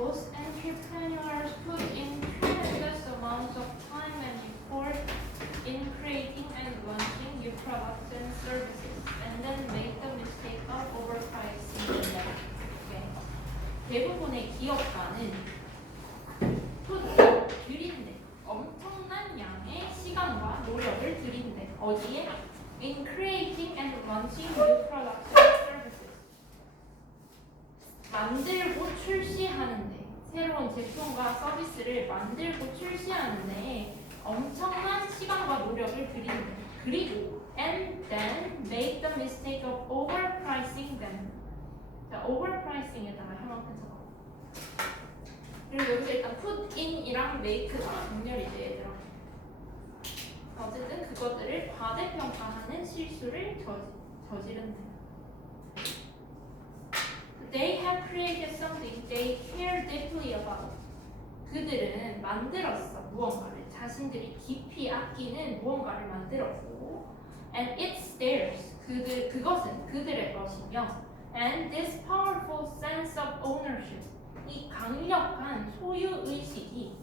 most entrepreneurs put in tremendous amounts of time and effort in creating and launching new products and services, and then make the mistake of overpricing them. Okay. 대부분의 기업가는 들인데 엄청난 양의 시간과 노력을 들인데 어디에? In creating and launching new products and services. 만들고 출시하는데 새로운 제품과 서비스를 만들고 출시하는데 엄청난 시간과 노력을 들이는데 그리고 and then make the mistake of overpricing them. 자, overpricing에다가 형용사 적어. 그리고 여기서 일단 put in이랑 make가 정렬이 돼 얘들아. 어쨌든 그것들을 과대평가하는 실수를 저지른다. They have created something they care deeply about. 그들은 만들었어 무언가를 자신들이 깊이 아끼는 무언가를 만들었고 and it's theirs. 그것은 그들의 것이며 and this powerful sense of ownership. 이 강력한 소유 의식이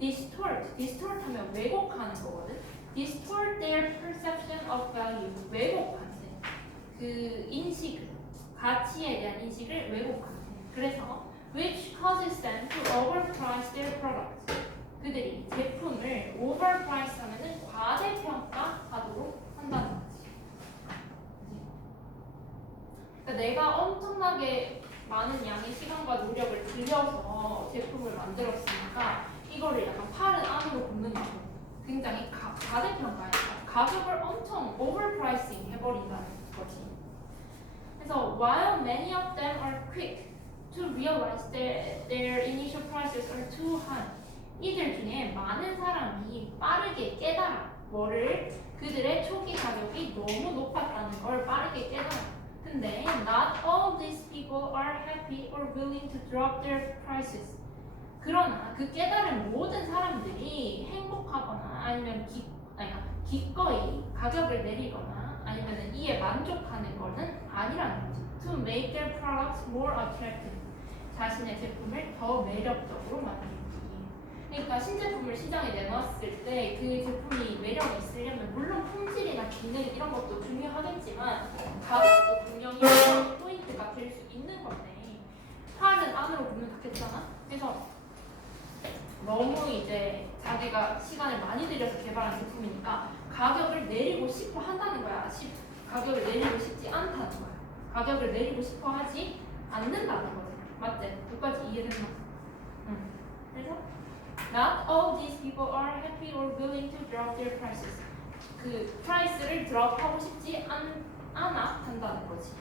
distort 하면 왜곡하는 거거든. distort their perception of value. 왜곡한대. 그 인식, 가치에 대한 인식을 왜곡한대. 그래서 which causes them to overprice their products. 그들이 제품을 overprice 하면은 과대평가하도록 한다는 거지. 그러니까 내가 엄청나게 많은 양의 시간과 노력을 들여서 제품을 만들었으니까 이거를 약간 팔은 안으로 굽는다고 굉장히 과대평가해서 가격을 엄청 overpricing 해버린다는 거지. 그래서 while many of them are quick to realize that their initial prices are too high. 이들 중에 많은 사람이 빠르게 깨달아. 뭐를? 그들의 초기 가격이 너무 높았다는 걸 빠르게 깨달아. 근데 not all these people are happy or willing to drop their prices. 그러나 그 깨달은 모든 사람들이 행복하거나 아니면 기꺼이 가격을 내리거나 아니면 이에 만족하는 것은 아니라는 거지. To make their products more attractive. 자신의 제품을 더 매력적으로 만들기. 그러니까 신제품을 시장에 내놨을 때 그 제품이 매력이 있으려면 물론 품질이나 기능 이런 것도 중요하겠지만 가격도 분명히 포인트가 될 수 있는 건데 팔은 안으로 보면 닿겠잖아. 그래서 너무 이제 자기가 시간을 많이 들여서 개발한 제품이니까 가격을 내리고 싶어 한다는 거야. 가격을 내리고 싶지 않다는 거야. 가격을 내리고 싶어 하지 않는다는 거지. 맞지? 여기까지 이해됐나? 그래서 not all these people are happy or willing to drop their prices. 그 price를 drop하고 싶지 않아 한다는 거지. 그치?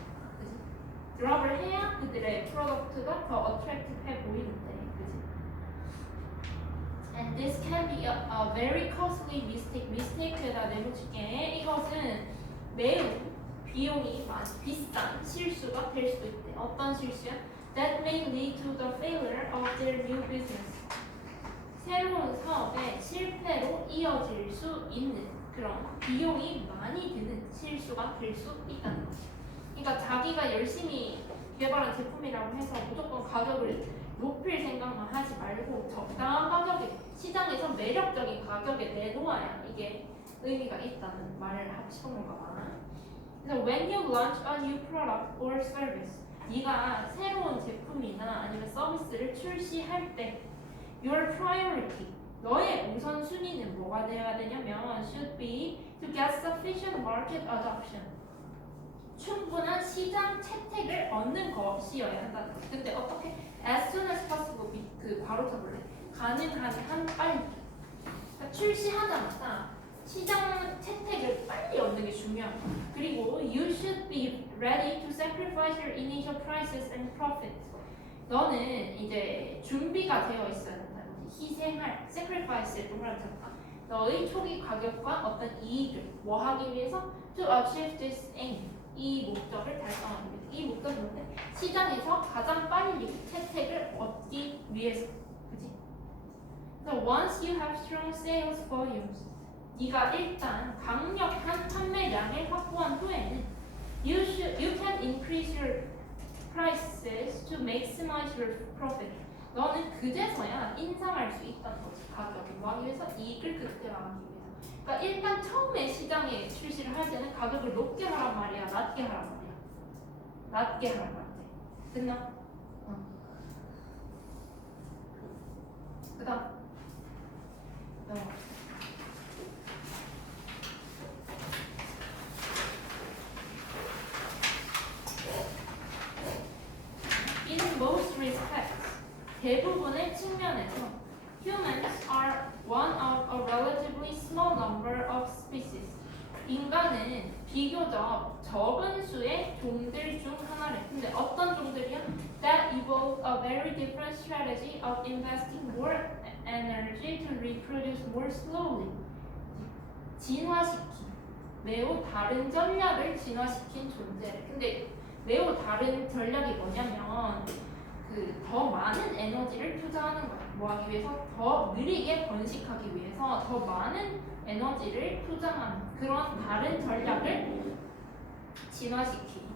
drop을 해야 그들의 프로덕트가 더 attractive해 보이는데, 그치? And this can be a very costly mistake. mistake에다 내붙일게. 이것은 매우 비용이 비싼 실수가 될 수도 있대. 어떤 실수야? That may lead to the failure of their new business. 새로운 사업의 실패로 이어질 수 있는 그런 비용이 많이 드는 실수가 될 수 있다는 거지. 그러니까 자기가 열심히 개발한 제품이라고 해서 무조건 가격을 높일 생각만 하지 말고 적당한 가격에 시장에서 매력적인 가격에 내놓아야 이게 의미가 있다는 말을 하고 싶은 건가 봐. 그래서 when you launch a new product or service, 네가 새로운 제품이나 아니면 서비스를 출시할 때 your priority, 너의 우선순위는 뭐가 되어야 되냐면 should be to get sufficient market adoption. 충분한 시장 채택을 얻는 것이어야 한다는 거지. 근데 어떻게? as soon as possible. 그 바로 쳐볼래? 가능한 한 빨리. 그러니까 출시하자마자 시장 채택을 빨리 얻는 게 중요한 거야. 그리고 you should be ready to sacrifice your initial prices and profits. 너는 이제 준비가 되어 있어야 된다는 거지. 희생할, sacrifice의 동그라미 잡다. 너의 초기 가격과 어떤 이익을 뭐 하기 위해서 to achieve this aim. 이 목적을 달성하기 위해서. 이 목적은 뭔데? 시장에서 가장 빨리 채택을 얻기 위해서. 그치? So once you have strong sales volumes, 네가 일단 강력한 판매량을 확보한 후에는 you can increase your prices to maximize your profit. 너는 그제서야 인상할 수 있다는 거지. 가격을 구하기 위해서 이익을 극대화하기 위해서. 그러니까 일단 처음에 시장에 출시를 할 때는 가격을 높게 하란 말이야, 낮게 하란 말이야. 낮게 하란 말이야. 됐나? 그다음. In most respects, 대부분의 측면에서 humans are one of a relatively small number of species. 인간은 비교적 적은 수의 종들 중 하나래. 근데 어떤 종들이야? That evolve a very different strategy of investing more energy to reproduce more slowly. 진화시킨 매우 다른 전략을 진화시킨 존재. 근데 매우 다른 전략이 뭐냐면 그 더 많은 에너지를 투자하는 거야. 뭐 하기 위해서? 더 느리게 번식하기 위해서 더 많은 에너지를 투자하는 그런 다른 전략을 진화시킨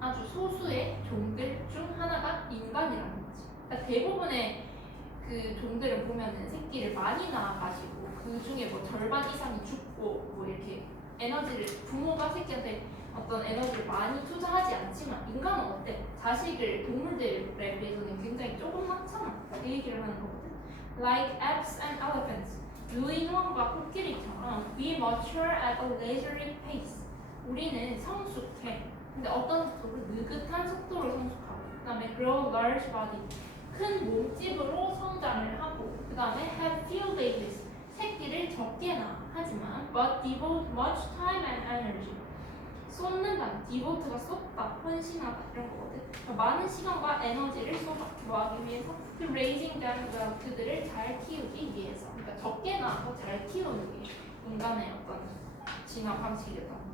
아주 소수의 종들 중 하나가 인간이라는 거지. 그러니까 대부분의 그 종들을 보면은 새끼를 많이 낳아가지고 그 중에 뭐 절반 이상이 죽고 뭐 이렇게 에너지를 부모가 새끼한테 어떤 에너지를 많이 투자하지 않지만 인간은 어때? 자식을 동물들에 비해서는 굉장히 조금 많잖아. 그 얘기를 하는 거거든. Like apes and elephants. 유인원과 코끼리처럼 we mature at a leisurely pace. 우리는 성숙해. 근데 어떤 속도로? 느긋한 속도로 성숙하고. 그 다음에 grow large body. 큰 몸집으로 성장을 하고. 그 다음에 have few babies. 새끼를 적게 낳아. 하지만 but devote much time and energy. 쏟는다, 디보트가 쏟다, 헌신하다 이런 거거든. 그러니까 많은 시간과 에너지를 쏟아 뭐하기 위해서? To raising them well, 그들을 잘 키우기 위해서. 그러니까 적게 낳고 잘 키우는 게 인간의 어떤 진화 방식이었던 거지.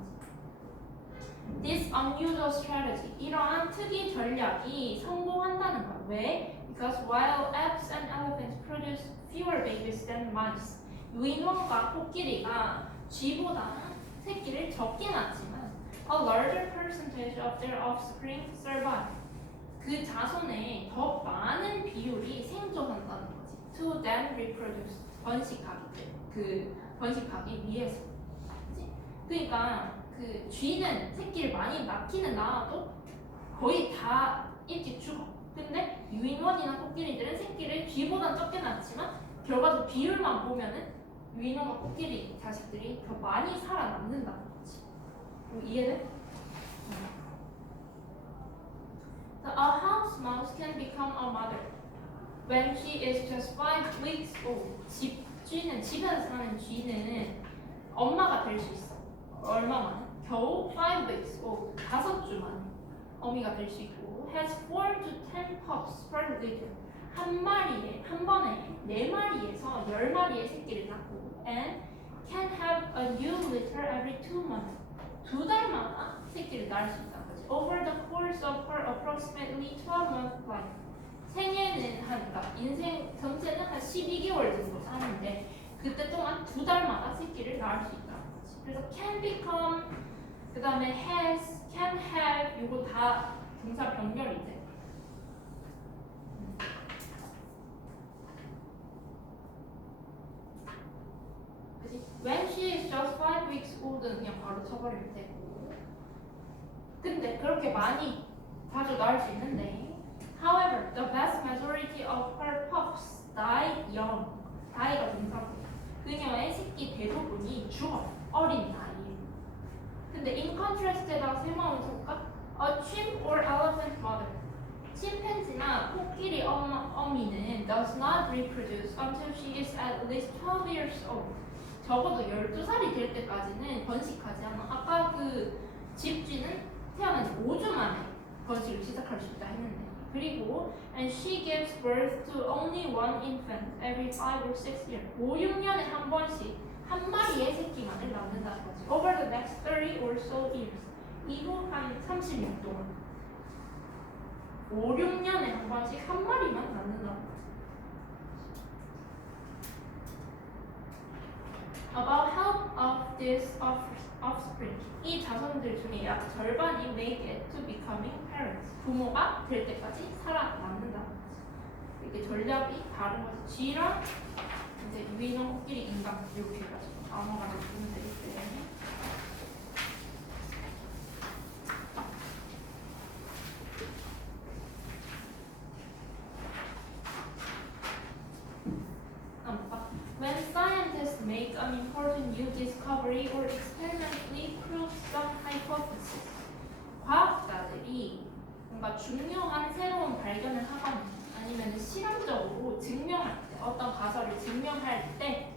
This unusual strategy, 이러한 특이 전략이 성공한다는 거야. 왜? Because while apes and elephants produce fewer babies than mice, 유인원과 코끼리가 쥐보다 새끼를 적게 낳지만 a larger percentage of their offspring survive. 그 자손의 더 많은 비율이 생존한다는 거지. To then reproduce. 번식하기 위해서. 그치? 그러니까 그 쥐는 새끼를 많이 낳기는 낳아도 거의 다 일찍 죽어. 근데 유인원이나 코끼리들은 새끼를 쥐보다 적게 낳지만 결과적 비율만 보면은 유인원과 코끼리 자식들이 더 많이 살아남는다는 거지. 이해돼? So a house mouse can become a mother when she is just 5 weeks old. 집에서 사는 쥐는 엄마가 될 수 있어. 얼마 만에? 겨우 5 weeks old. 5주 만에 어미가 될 수 있고 has 4 to 10 pups per litter. 한 번에 4마리에서 10마리의 새끼를 낳고 and can have a new litter every 2 months. 2달마다 새끼를 낳을 수 있다는 거지. Over the course of her approximately 12-month life. 생애는 그러니까 인생 전체는 한 12개월 정도 사는데 그때 동안 2달마다 새끼를 낳을 수 있다는 거지. 그래서 can become, 그 다음에 has, can have, 이거 다 동사 병렬이 돼. When she is just 5 weeks old는 그냥 바로 쳐버릴 테고. 근데 그렇게 많이 자주 낳을 수 있는데 However, the vast majority of her pups die young. die가 동사고 그녀의 새끼 대부분이 죽어. 어린 나이에. 근데 in contrast에다가 세모를 써볼까? A chimp or elephant mother. 침팬지나 코끼리 어미는 does not reproduce until she is at least 12 years old. 적어도 12살이 될 때까지는 번식하지 않아. 아까 그 집쥐는 태어난 지 5주 만에 번식을 시작할 수 있다 했는데. 그리고 and she gives birth to only one infant every 5 or 6 years. 5, 6년에 한 번씩 한 마리의 새끼만을 낳는다는 거지. Over the next 30 or so years. 이후 한 30년 동안 5, 6년에 한 번씩 한 마리만 낳는다는 거지. About half of this offspring. 이 자손들 중에 약 절반이 make it to becoming parents. 부모가 될 때까지 살아남는다는 거지. 이렇게 전략 G답이 다른 거죠. G랑 이제 유인원 코끼리 인간 이렇게 해가지고 아무거나 보면 되겠대. When scientists make an important new discovery or experimentally prove some hypothesis, 과학자들이 뭔가 중요한 새로운 발견을 하거나 아니면 실험적으로 증명할 때, 어떤 가설을 증명할 때,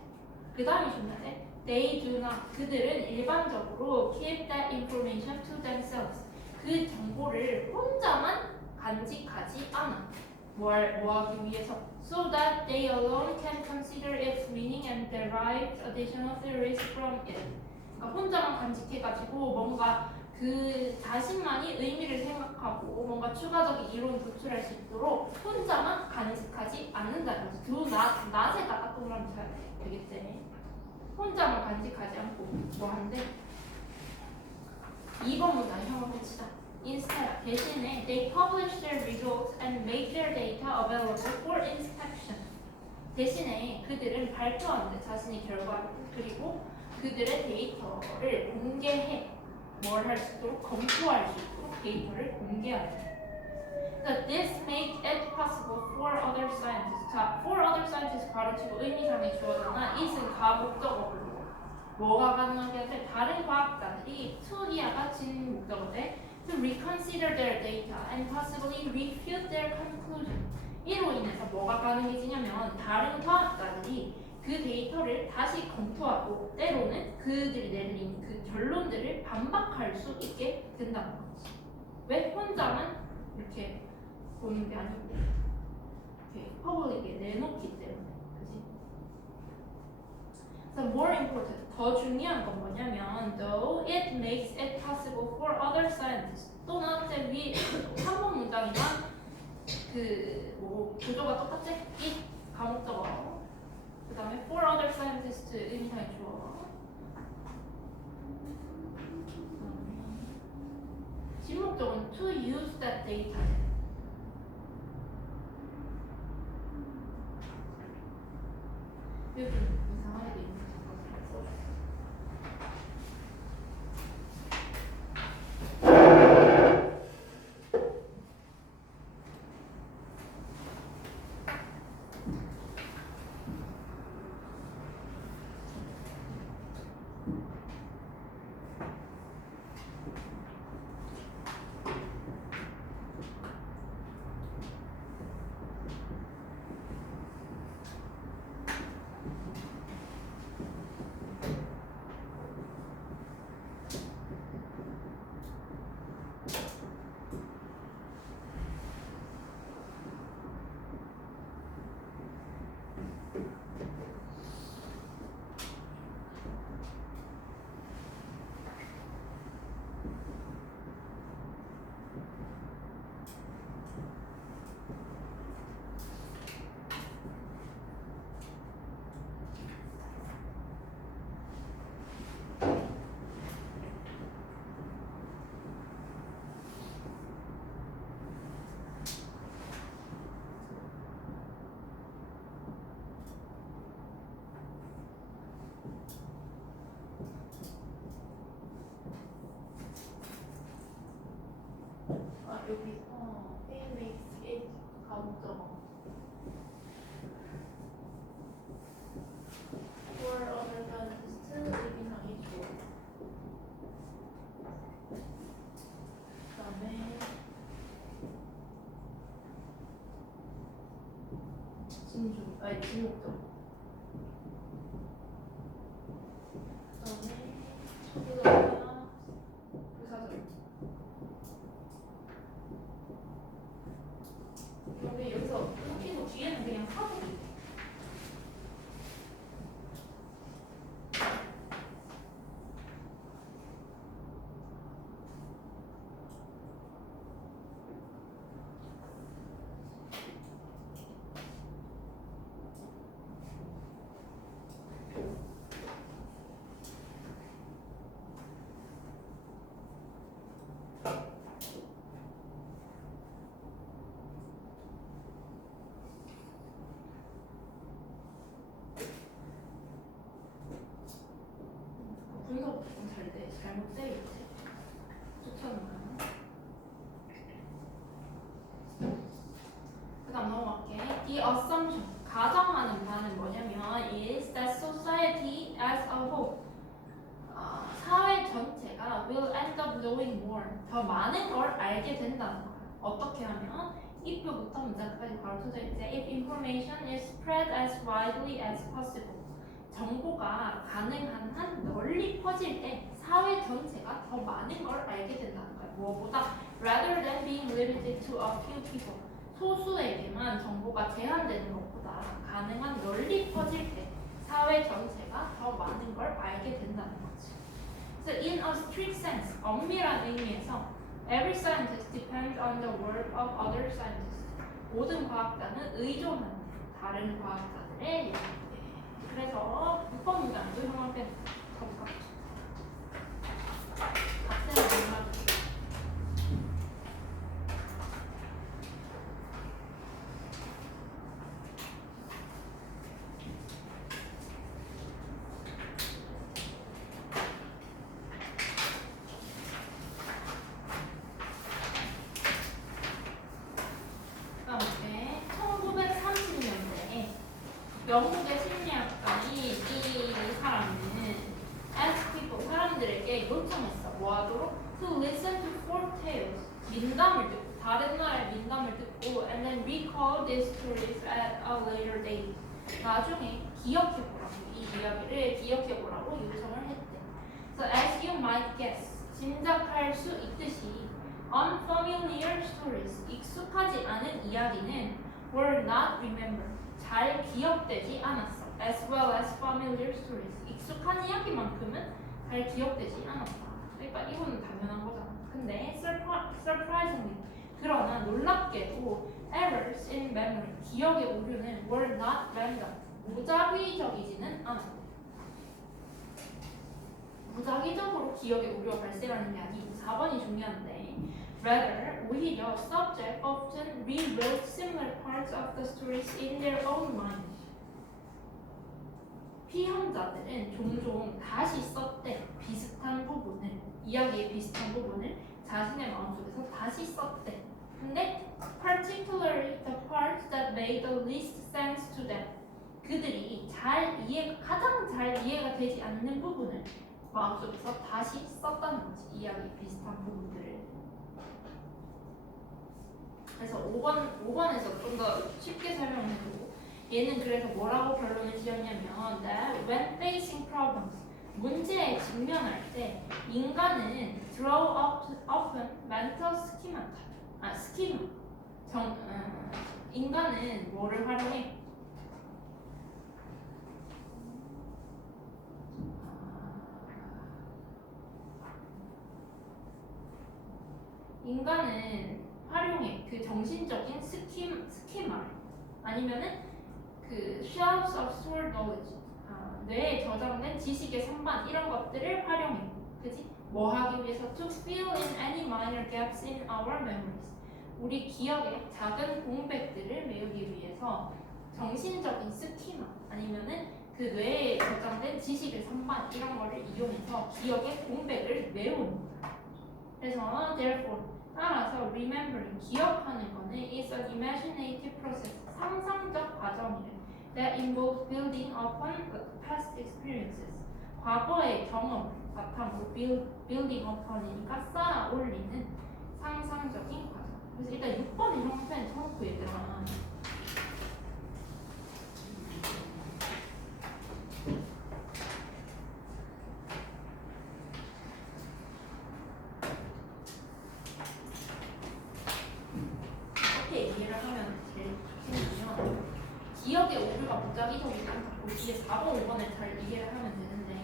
그 다음이 중요한데, they do not, 그들은 일반적으로 keep that information to themselves. 그 정보를 혼자만 간직하지 않아. 뭐 하기 위해서? So that they alone can consider its meaning and derive additional theories from it. 그러니까 혼자만 간직해가지고 뭔가 그 자신만이 의미를 생각하고 뭔가 추가적인 이론을 도출할 수 있도록 혼자만 간직하지 않는다는 거죠. do not, not에다가 동그라미 쳐야 되겠지. 혼자만 간직하지 않고 뭐 한대? 2번 문장 한번 봅시다. Instead, 대신에 they publish their results and make their data available for inspection. 대신에 그들은 발표하는데 자신의 결과를 그리고 그들의 데이터를 공개해. 뭘 할 수 있도록 검토할 수 있도록 데이터를 공개한다. So this makes it possible for other scientists. 자, for other scientists 가르치고 의미상의 주어잖아. it은 가목적어로 뭐가 가능하게 하는데 다른 과학자들이 to이와 같은 목적어인데 to reconsider their data and possibly refute their conclusion. 이로 인해서 뭐가 가능해지냐면 다른 과학자들이 그 데이터를 다시 검토하고 때로는 그들이 내린 그 결론들을 반박할 수 있게 된다는 거지. 왜 혼자만 이렇게 보는 게 아니고 이렇게 퍼블릭에 내놓기 때문에, 그지? So more important, 더 중요한 건 뭐냐면 though it makes it possible for other scientists 또는 어째 위 3번 문장이랑 그 뭐 구조가 똑같지? it 가목적어 그 다음에 for other scientists 의미상의 주어 지목적은 to use that data 이거 좀 이상하게 돼 있는 거 써줘. 여기 A makes it 가목적어 for other scientists 의미상의 주어 그 다음에 지목적 그 다음에 의사적 근데 여기서 웃기고 뒤에는 그냥 사고지. 잘못되어 있지. 쫓아놓아요. 그 다음 넘어갈게. The assumption, 가정하는 바는 뭐냐면 is that society as a whole, 사회 전체가 will end up knowing more, 더 많은 걸 알게 된다는 거야. 어떻게 하면? if부터 문장까지 바로 쳐져 있지. If information is spread as widely as possible, 정보가 가능한 한 널리 퍼질 때 사회 전체가 더 많은 걸 알게 된다는 거야. 무엇보다 rather than being limited to a few people, 소수에게만 정보가 제한되는 것보다 가능한 널리 퍼질 때 사회 전체가 더 많은 걸 알게 된다는 거지. 그래서 in a strict sense, 엄밀한 의미에서 every scientist depends on the work of other scientists. 모든 과학자는 의존하는 다른 과학자들의 얘기예요. 그래서 6번 문장도 형한테 가볼까? 같은 문장. 그다음에 1930년대에 영국의 심리학자이 이 사람은 ask people, 사람들에게 요청했어. 뭐 하도록? To listen to folk tales, 민담을 듣고, 다른 나라의 민담을 듣고 and then recall these stories at a later date. 나중에 기억해보라고, 이 이야기를 기억해보라고 요청을 했대. So as you might guess, 짐작할 수 있듯이 unfamiliar stories, 익숙하지 않은 이야기는 were not remembered, 잘 기억되지 않았어. As well as familiar stories, 익숙한 이야기만큼은 잘 기억되지 않았다. 그러니까 이거는 당연한 거잖아. 근데 surprisingly, 그러나 놀랍게도 errors in memory, 기억의 오류는 were not random, 무작위적이지는 않았다. 무작위적으로 기억의 오류가 발생하는 게 아니고 4번이 중요한데 rather, 오히려 subject often rewrote similar parts of the stories in their own mind. 피험자들은 종종 다시 썼대. 비슷한 부분을, 이야기의 비슷한 부분을 자신의 마음속에서 다시 썼대. 근데 particularly the parts that made the least sense to them, 그들이 가장 잘 이해가 되지 않는 부분을 마음속에서 다시 썼다는 거지. 이야기 비슷한 부분들을. 그래서 5번에서 좀 더 쉽게 설명해주고, 얘는 그래서 뭐라고 결론을 지었냐면 that when facing problems, 문제에 직면할 때 인간은 draw up often mental schema, 인간은 뭐를 활용해? 인간은 활용해 그 정신적인 스키마 아니면은 그 shelves of stored knowledge, 뇌에 저장된 지식의 선반 이런 것들을 활용해. 그지? 뭐 하기 위해서? To fill in any minor gaps in our memories. 우리 기억의 작은 공백들을 메우기 위해서 정신적인 스키마 아니면은 그 뇌에 저장된 지식의 선반 이런 거를 이용해서 기억의 공백을 메우는 거야. 그래서 therefore, 따라서 remembering, 기억하는 거는 is an imaginative process, 상상적 과정이래. That involves building upon past experiences, 과거의 경험을 바탕으로 building upon이니까 쌓아 올리는 상상적인 과정. 그래서 일단 6번의 형태는 쳐놓고 얘들아. 이해를 하면 제일 좋겠냐면 기억의 오류가 무작위적이지 않고 뒤에 4번, 5번을 잘 이해를 하면 되는데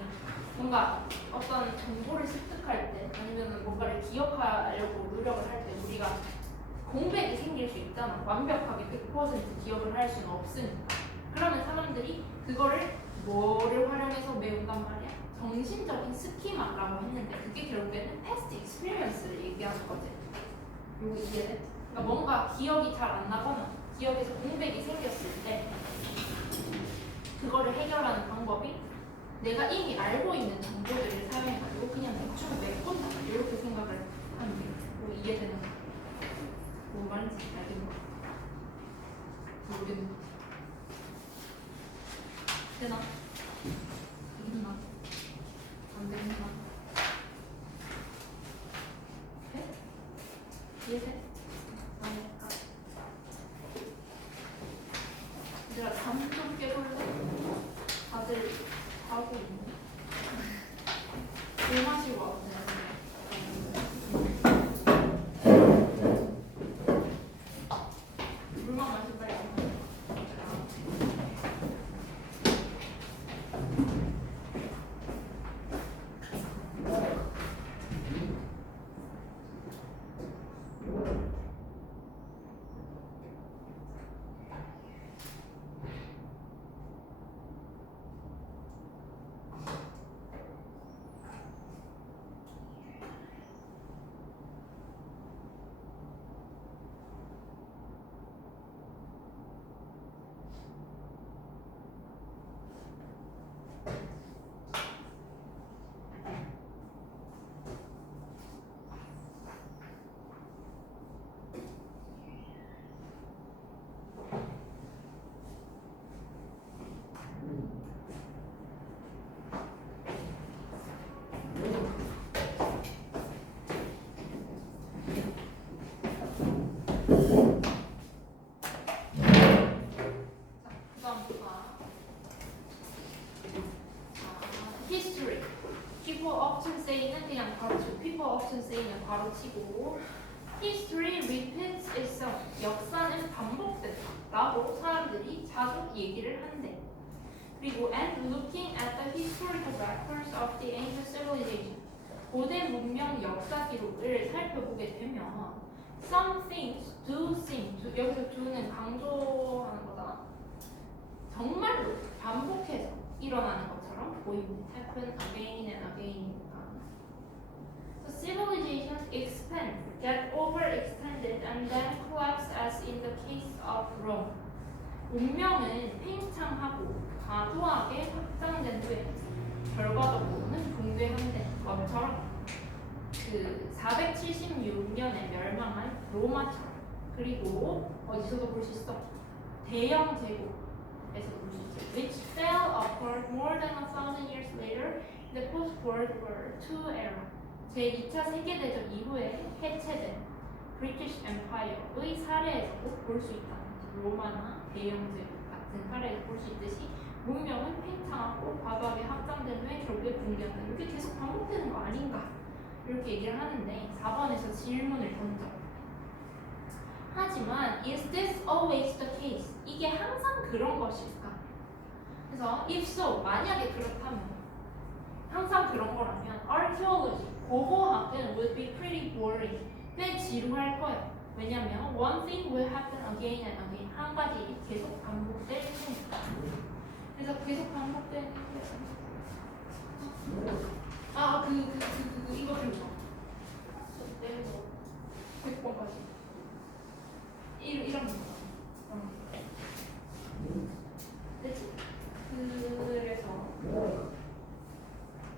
뭔가 어떤 정보를 습득할 때 아니면 뭔가를 기억하려고 노력을 할 때 우리가 공백이 생길 수 있잖아. 완벽하게 100% 기억을 할 수는 없으니까. 그러면 사람들이 그거를 뭐를 활용해서 메운단 말이야? 정신적인 스키마라고 했는데 그게 결국에는 past experience를 얘기하는 거지. 이거 이해돼? 그러니까 뭔가 기억이 잘 안 나거나 기억에서 공백이 생겼을 때 그거를 해결하는 방법이 내가 이미 알고 있는 정보들을 사용해가지고 그냥 대충 메꾼다 이렇게 생각을 하면 돼요. 뭐 이해되는 거? 뭐 말인지 알겠는 거? 모르겠는 거? 되나? 되겠나? 안 되겠나? 돼? 이해돼? 안 될까? 얘들아 잠 좀 깨볼래? 다들 하고 있네. 물 마시고 왔네. 물만 마신다 이거. History. People often say는 그냥 바로치고 people often say는 바로치고 History repeats itself. 역사는 반복된다 라고 사람들이 자주 얘기를 한대. 그리고 and looking at the historical records of the ancient civilization. 고대 문명 역사 기록을 살펴보게 되면 some things do seem to, 여기서 do는 강조하는 거잖아. 정말로 반복해서 일어나는 것처럼 보입니다. happen again and again. So civilizations expand, get overextended, and then collapse as in the case of Rome. 문명은 팽창하고 과도하게 확장된 후에 결과적으로는 붕괴한다는 것처럼 그 476년에 멸망한 로마처럼 그리고 어디서도 볼 수 있어? 대영 제국에서 볼 수 있어. Which fell apart more than 1,000 years later in the post-World War II era. 제2차 세계대전 이후에 해체된 British Empire의 사례에서도 볼 수 있다. 로마나 대영 제국 같은 사례에서 볼 수 있듯이 문명은 팽창하고 과도하게 확장된 후에 결국에 붕괴한다. 이렇게 계속 반복되는 거 아닌가? 이렇게 얘기를 하는데 4번에서 질문을 던져. 하지만 is this always the case? 이게 항상 그런 것일까? 그래서 if so, 만약에 그렇다면 항상 그런 거라면 archaeology, 고고학은 would be pretty boring. 꽤 지루할 거예요. 왜냐면 one thing will happen again and again. 한 가지 일이 계속 반복될 테니까. 그래서 계속 반복되는 게 이거 들고 내는 거 100번까지 이런 거 됐지? 그래서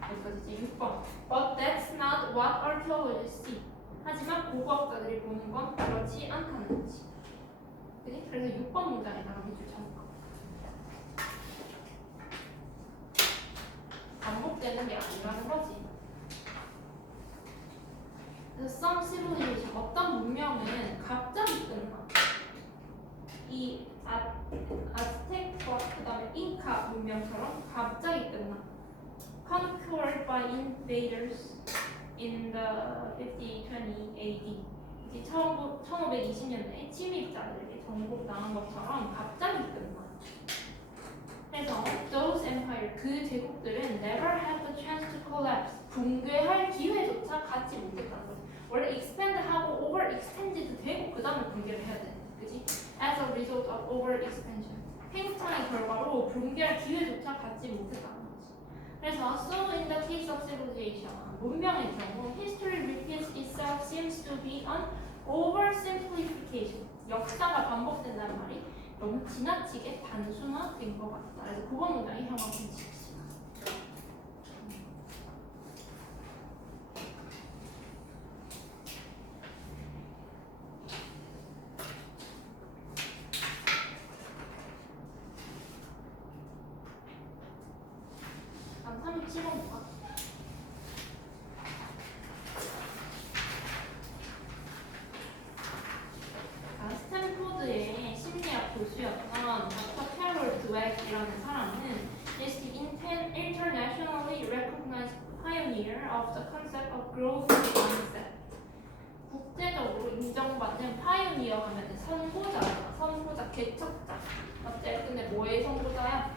여기까지 6번 But that's not what archaeologists see. 하지만 고고학자들이 보는 건 그렇지 않다는 거지. 그치? 그래서 6번 문장에 나랑 밑줄 쳐볼까? 반복되는 게 아니라는 거지. 그래서 some civilization, 어떤 문명은 갑자기 끝나. 이 아스텍과 그다음에 잉카 문명처럼 갑자기 끝나. Conquered by invaders in the 50-20 AD. 이제 1520년대에 침입자들에게 정복당한 것처럼 갑자기 끝나. 그래서 those empire, 그 제국들은 never had the chance to collapse. 붕괴할 기회조차 갖지 못했다는 거지. 원래 expand하고 overextended 되고 그 다음에 붕괴를 해야 되는데, 그지? As a result of overexpansion. 팽창의 결과로 붕괴할 기회조차 갖지 못했다는 거지. 그래서 so in the case of civilization, 문명의 경우 history repeats itself seems to be an oversimplification. 역사가 반복된다는 말이 너무 지나치게 단순화된 것 같다. 그래서 9번 문장이 형광펜 칩시다. 한번 찍어볼까? 스탠포드의 심리학 교수였던 닥터 캐롤 드웩이라는 사람은 is the internationally recognized pioneer of the concept of growth mindset. 국제적으로 인정받는 파이오니어 하면 선구자, 개척자. 어때? 근데 뭐의 선구자야?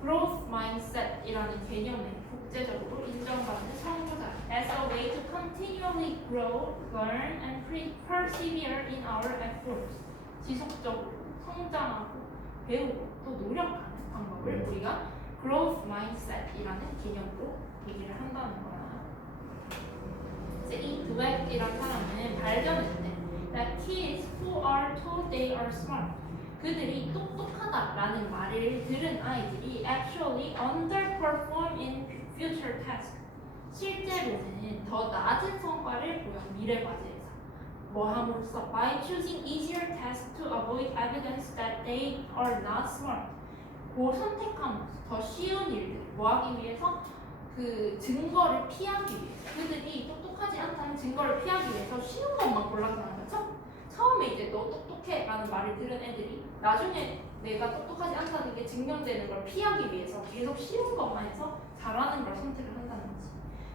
growth mindset이라는 개념에 국제적으로 인정받는 선구자. As a way to continually grow, learn, and persevere in our efforts. 지속적으로 성장하고 배우고 또 노력하는 방법을 우리가 growth mindset이라는 개념으로 얘기를 한다는 거야. 이 드웩이라는 사람은 발견했대. That kids who are told they are smart, 그들이 똑똑하다라는 말을 들은 아이들이 actually underperform in future tasks. 실제로는 더 낮은 성과를 보여 미래 과제에서. 뭐 함으로써 by choosing easier tasks to avoid evidence that they are not smart. 그 선택함으로써 더 쉬운 일들 뭐 하기 위해서 그 증거를 피하기 위해서 그들이 똑똑하지 않다는 증거를 피하기 위해서 쉬운 것만 골랐다는 거죠. 처음에 이제 너 똑똑해 라는 말을 들은 애들이 나중에 내가 똑똑하지 않다는 게 증명되는 걸 피하기 위해서 계속 쉬운 것만 해서 잘하는 걸 선택을 한다는 거지.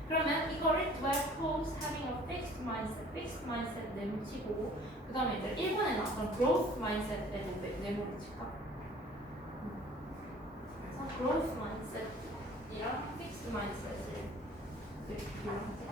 그러면 이거를 dwell calls having a fixed mindset 내모치고 그 다음에 이제 일본에 나왔던 growth mindset에 내모를 칠까? 그래서 growth mindset이랑 fixed mindset을 비교합니다.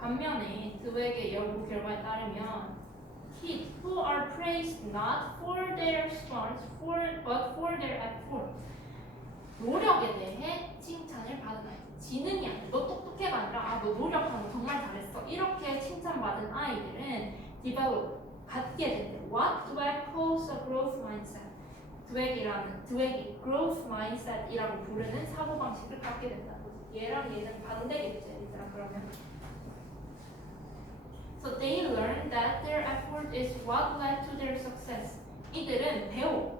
반면에 드웩의 연구 결과에 따르면 kids who are praised not for their smarts but for their effort. 노력에 대해 칭찬을 받은 아이. 지능이 아니라 너 똑똑해가 아니라 너 노력하는 거 정말 잘했어. 이렇게 칭찬받은 아이들은 develop 갖게 된대. What Dweck calls a growth mindset. 드웩이 growth mindset이라고 부르는 사고방식을 갖게 된다는 거지. 얘랑 얘는 반대겠지. 얘들아 그러면. So they learn that their effort is what led to their success. 이들은 배워.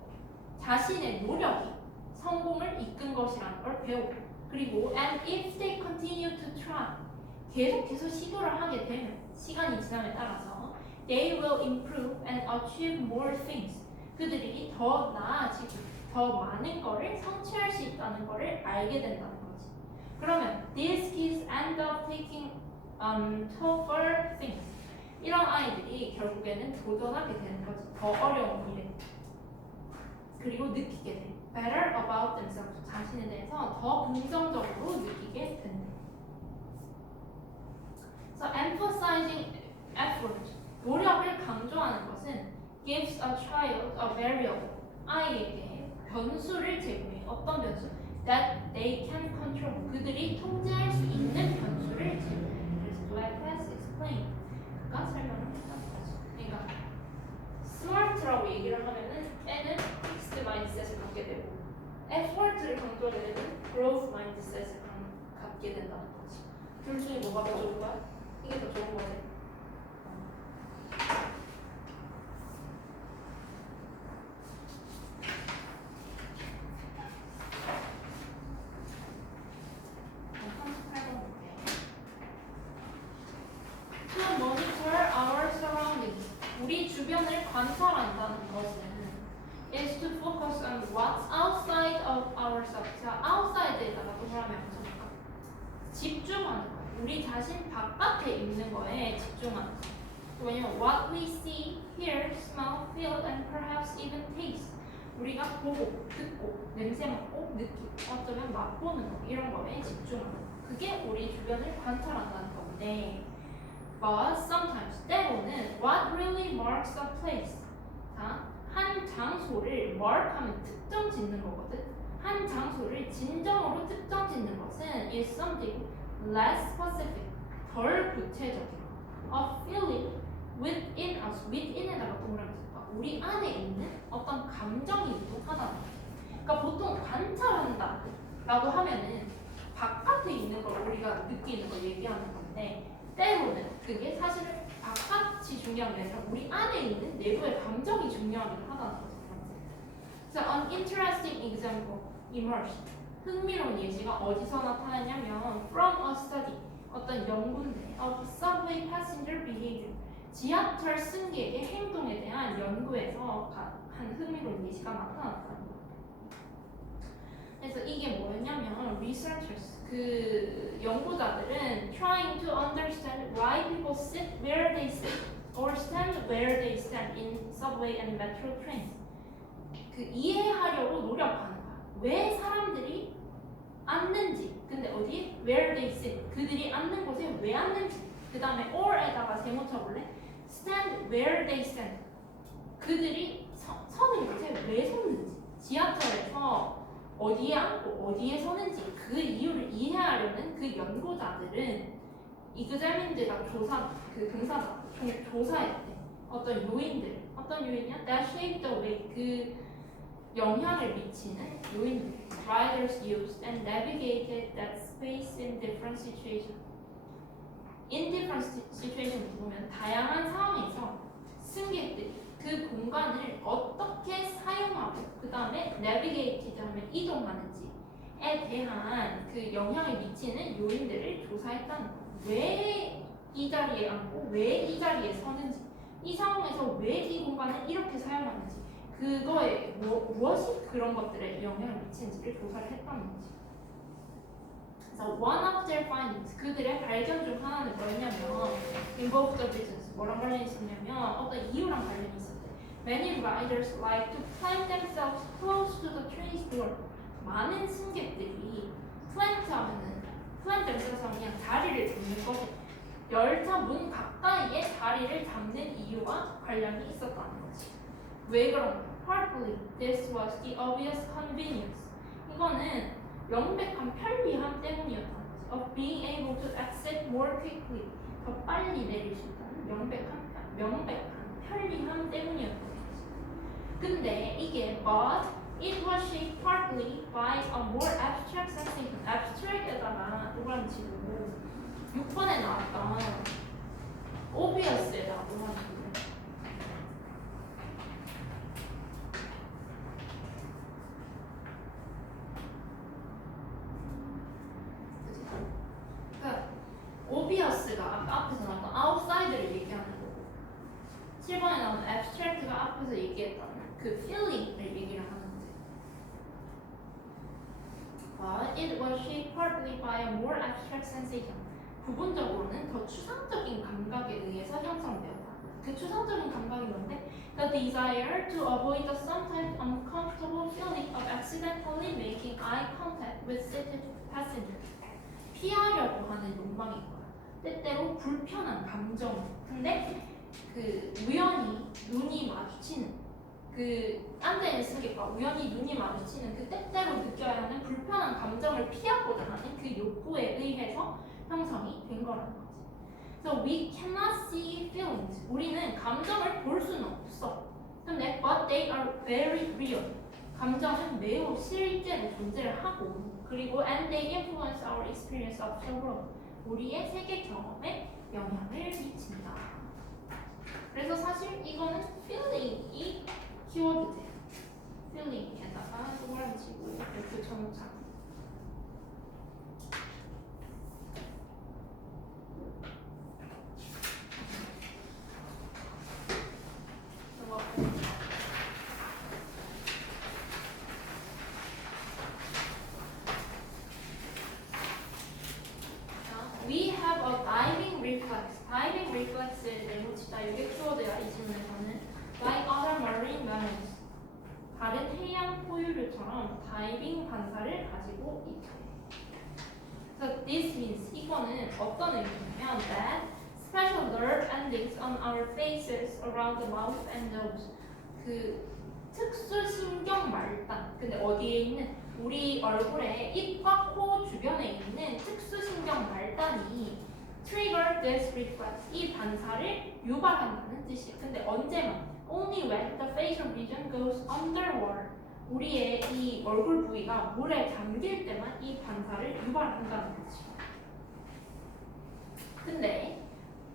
자신의 노력이 성공을 이끈 것이라는 걸 배워. 그리고 and if they continue to try, 계속해서 시도를 하게 되면 시간이 지남에 따라서 they will improve and achieve more things. 그들이 더 나아지고 더 많은 거를 성취할 수 있다는 거를 알게 된다는 거지. 그러면 these kids end up taking tougher things. 이런 아이들이 결국에는 도전하게 되는 거지. 더 어려운 일에. 그리고 느끼게 돼. Better about themselves. 자신에 대해서 더 긍정적으로 느끼게 된다. So emphasizing effort. 노력을 강조하는 것은 gives a child a variable. 아이에게 변수를 제공해. 어떤 변수? That they can control. 그들이 통제할 수 있는 변수를 제공해. 그래서 Dweck has explained. 그가 설명을 했다는 거죠. 그러니까 smart라고 얘기를 하면은 애는 fixed mindset을 갖게 되고 effort를 강조하게 되면 growth mindset을 갖게 된다는 거지. 둘 중에 뭐가 더 좋은 거야? 이게 더 좋은 거지. 우리 주변을 관찰한다는 것은 is to focus on what's outside of ourselves. 자, outside에다가 또 사람이 붙여볼까? 집중하는 거야. 우리 자신 바깥에 있는 거에 집중하는 거야. 왜냐면 what we see, hear, smell, feel, and perhaps even taste. 우리가 보고, 듣고, 냄새 맡고, 느끼고, 어쩌면 맛보는 거 이런 거에 집중하는 거. 그게 우리 주변을 관찰한다는 건데 But sometimes 때로는 what really marks a place. 자, 한 장소를 mark하면 특정 짓는 거거든. 한 장소를 진정으로 특정 짓는 것은 is something less specific, 덜 구체적이고 a feeling within us, within에다가 동그라미 쓸까? 우리 안에 있는 어떤 감정이 유독하다는 거지. 그러니까 보통 관찰한다 라고 하면은 바깥에 있는 걸 우리가 느끼는 걸 얘기하는 건데 때로는 그게 사실은 바깥이 중요한 게 아니라 우리 안에 있는 내부의 감정이 중요하긴 하다는 거죠. So an interesting example emerged. 흥미로운 예시가 어디서 나타났냐면 from a study, 어떤 연구인데 of subway passenger behavior, 지하철 승객의 행동에 대한 연구에서 한 흥미로운 예시가 나타났다는 거예요. 그래서 이게 뭐였냐면 researchers, 그 연구자들은 trying to understand why people sit where they sit or stand where they stand in subway and metro trains. 그 이해하려고 노력하는 거야. 왜 사람들이 앉는지, 근데 어디? where they sit, 그들이 앉는 곳에 왜 앉는지. 그 다음에 or에다가 제목 쳐볼래? stand where they stand, 그들이 서는 곳에 왜 섰는지, 지하철에서 어디에 앉고 어디에 서는지 그 이유를 이해하려는 그 연구자들은 이그자민드가 그 근사자 조사했대. 어떤 요인들, 어떤 요인이야? That shaped the way, 그 영향을 미치는 요인들. Riders used and navigated that space in different situations. In different situations 보면 다양한 상황에서 승객들이 그 공간을 어떻게 사용하고 그 다음에 navigate 하면 이동하는지에 대한 그 영향을 미치는 요인들을 조사했다는 거예요. 왜 이 자리에 앉고 왜 이 자리에 서는지, 이 상황에서 왜 이 공간을 이렇게 사용하는지, 그거에 무엇이 그런 것들에 영향을 미치는지를 조사를 했다는 거지. 그래서 one of their findings, 그들의 발견 중 하나는 뭐였냐면 involved the reasons, 뭐랑 관련이 있었냐면 어떤 이유랑 관련이 있었대. Many riders like to plant themselves close to the train's door. 많은 승객들이 plant 하면은 plant themselves 하면 그냥 자리를 잡는 거지. 열차 문 가까이에 자리를 잡는 이유와 관련이 있었다는 거지. 왜 그런가? Partly this was the obvious convenience. 이거는 명백한 편리함 때문이었다는 거지. Of being able to exit more quickly. 더 빨리 내릴 수 있다는 명백한 편리함 때문이었다는 거지. 근데 이게 but it was shaped partly by a more abstract sensation. abstract에다가 동그라미 치고 6번에 나왔던 obvious에다가 동그라미 치고 obvious가 아까 앞에서 나왔던 outside를 얘기하는 거고 7번에 나온 abstract가 앞에서 얘기했던 그 feeling을 얘기를 하는 거지. But it was shaped partly by a more abstract sensation. 부분적으로는 더 추상적인 감각에 의해서 형성되었다. 그 추상적인 감각이 뭔데? The desire to avoid the sometimes uncomfortable feeling of accidentally making eye contact with seated passengers. 피하려고 하는 욕망인 거야. 때때로 불편한 감정. 근데 그 우연히 눈이 마주치는, 그 앉아있는 승객과 우연히 눈이 마주치는 그 때때로 느껴야 하는 불편한 감정을 피하고자 하는 그 욕구에 의해서 형성이 된 거라는 거지. So we cannot see feelings. 우리는 감정을 볼 수는 없어. 근데 but they are very real. 감정은 매우 실제로 존재를 하고, 그리고 and they influence our experience of the world. 우리의 세계 경험에 영향을 미친다. 그래서 사실 이거는 feeling이 키워드돼요. feeling에다가 동그라미 치고 이렇게 붙여놓자. We have a diving reflex. diving reflex의 네모치다. 이게 키워드야. 이 질문에서는 like other marine mammals. 다른 해양 포유류처럼 다이빙 반사를 가지고 있다. So this means 이거는 어떤 의미냐면 that special nerve endings on our faces around the mouth and nose. 그 특수 신경 말단. 근데 어디에 있는 우리 얼굴에 입과 코 주변에 있는 특수신경 말단이 trigger this reflex 이 반사를 유발한다는 뜻이에요. 근데 언제만? Only when the facial region goes underwater. 우리의 이 얼굴 부위가 물에 잠길 때만 이 반사를 유발한다는 뜻이에요. 근데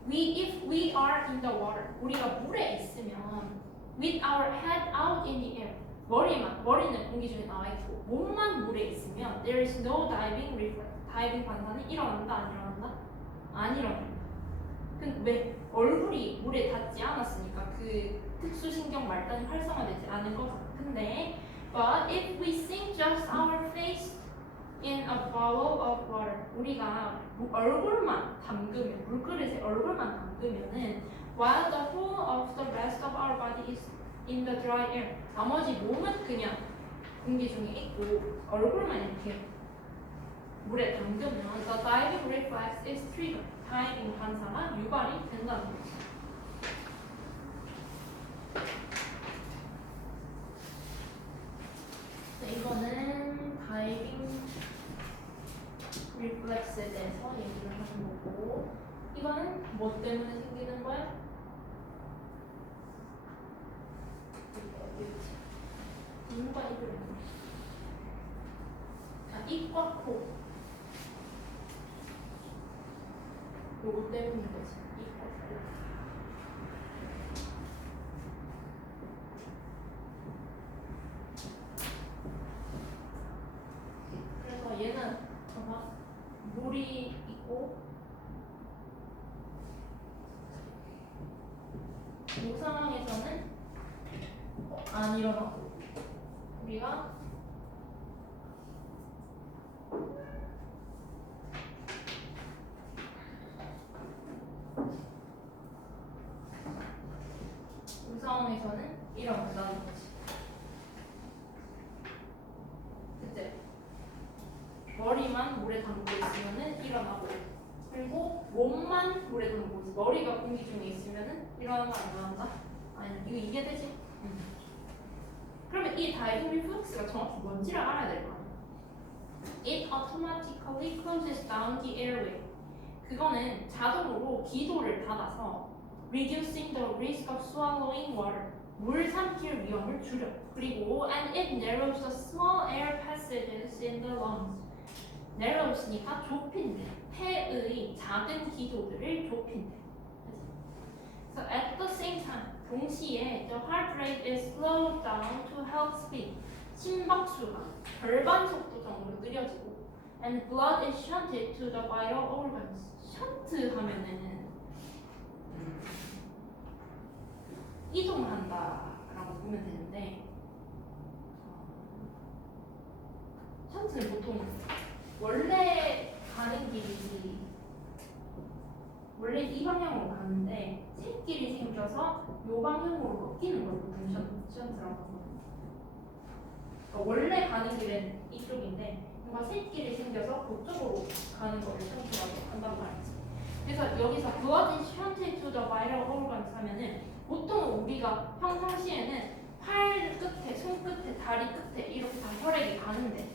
if we are in the water, 우리가 물에 있으면 with our head out in the air, 머리는 공기 중에 나와 있고 몸만 물에 있으면 there is no diving reflex. 다이빙 반사는 일어난다 안 일어난다? 안 일어난다. 근데 왜? 얼굴이 물에 닿지 않았으니까 그 특수신경 말단이 활성화되지 않은 거죠. 근데 but if we sink just our face in a bowl of water, 우리가 얼굴만 담그면 물그릇에 얼굴만 담그면은 while the whole of the rest of our body is in the dry air, 나머지 몸은 그냥 공기 중에 있고 얼굴만 이렇게 물에 담그면 the diving reflex is triggered. 다이빙 반사가 유발이 된다는 거죠. 이거는 다이빙 리플렉스에 대해서 얘기를 하는 거고, 이거는 뭐 때문에 생기는 거야? 눈과 입을 입과 코 요거 때문인 거지. 입과 코. 그래서 얘는 봐봐, 물이 있고 이 상황에서는 안 일어나고 우리가 이 상황에서는 일어난다는 거지. 그때 머리만 물에 담고 있으면은 일어나고, 그리고 몸만 물에 담고 있어. 머리가 공기 중에 있으면은 일어난다 안 일어난다? 아니 이거 이해되지? 그러면 이 다이빙 리플렉스가 정확히 뭔지를 알아야 될 거 아니야. It automatically closes down the airway. 그거는 자동으로 기도를 닫아서 reducing the risk of swallowing water. 물 삼킬 위험을 줄여. 그리고 and it narrows the small air passages in the lungs. narrows니까 좁힌대. 폐의 작은 기도들을 좁힌대. So at the same time, 동시에 the heart rate is slowed down to help speed. 심박수가 절반 속도 정도로 느려지고, and blood is shunted to the vital organs. 션트 하면은 이동한다라고 보면 되는데, 션트는 보통 원래 가는 길이 원래 이 방향으로 가는데 샛길이 생겨서 이 방향으로 바뀌는 걸 보통 션트라고 하거든요. 그러니까 원래 가는 길은 이쪽인데 뭔가 샛길이 생겨서 그쪽으로 가는 걸 션트라고 한단 말이지. 그래서 여기서 blood is shunted to the vital organs 하면은 보통 우리가 평상시에는 팔 끝에, 손 끝에, 다리 끝에 이렇게 다 혈액이 가는데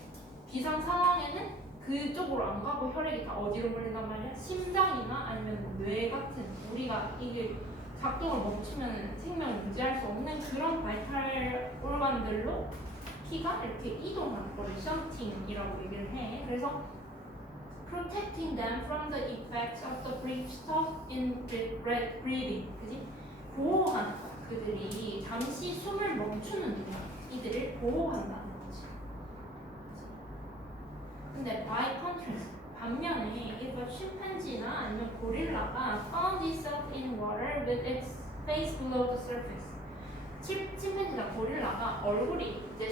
비상 상황에는 그쪽으로 안 가고 혈액이 다 어디로 몰린단 말이야? 심장이나 아니면 뇌 같은 우리가 이게 작동을 멈추면 생명을 유지할 수 없는 그런 바이탈 organ들로 피가 이렇게 이동하는 거를 션팅이라고 얘기를 해. 그래서 protecting them from the effects of the brief stop in breathing, 그지? 보호하는 거야. 그들이 잠시 숨을 멈추는 동안 이들을 보호한다는 거지. 근데 by contrast, 반면에 if a chimpanzee나 아니면 고릴라가 found itself in water with its face below the surface, 침팬지나 고릴라가 얼굴이 이제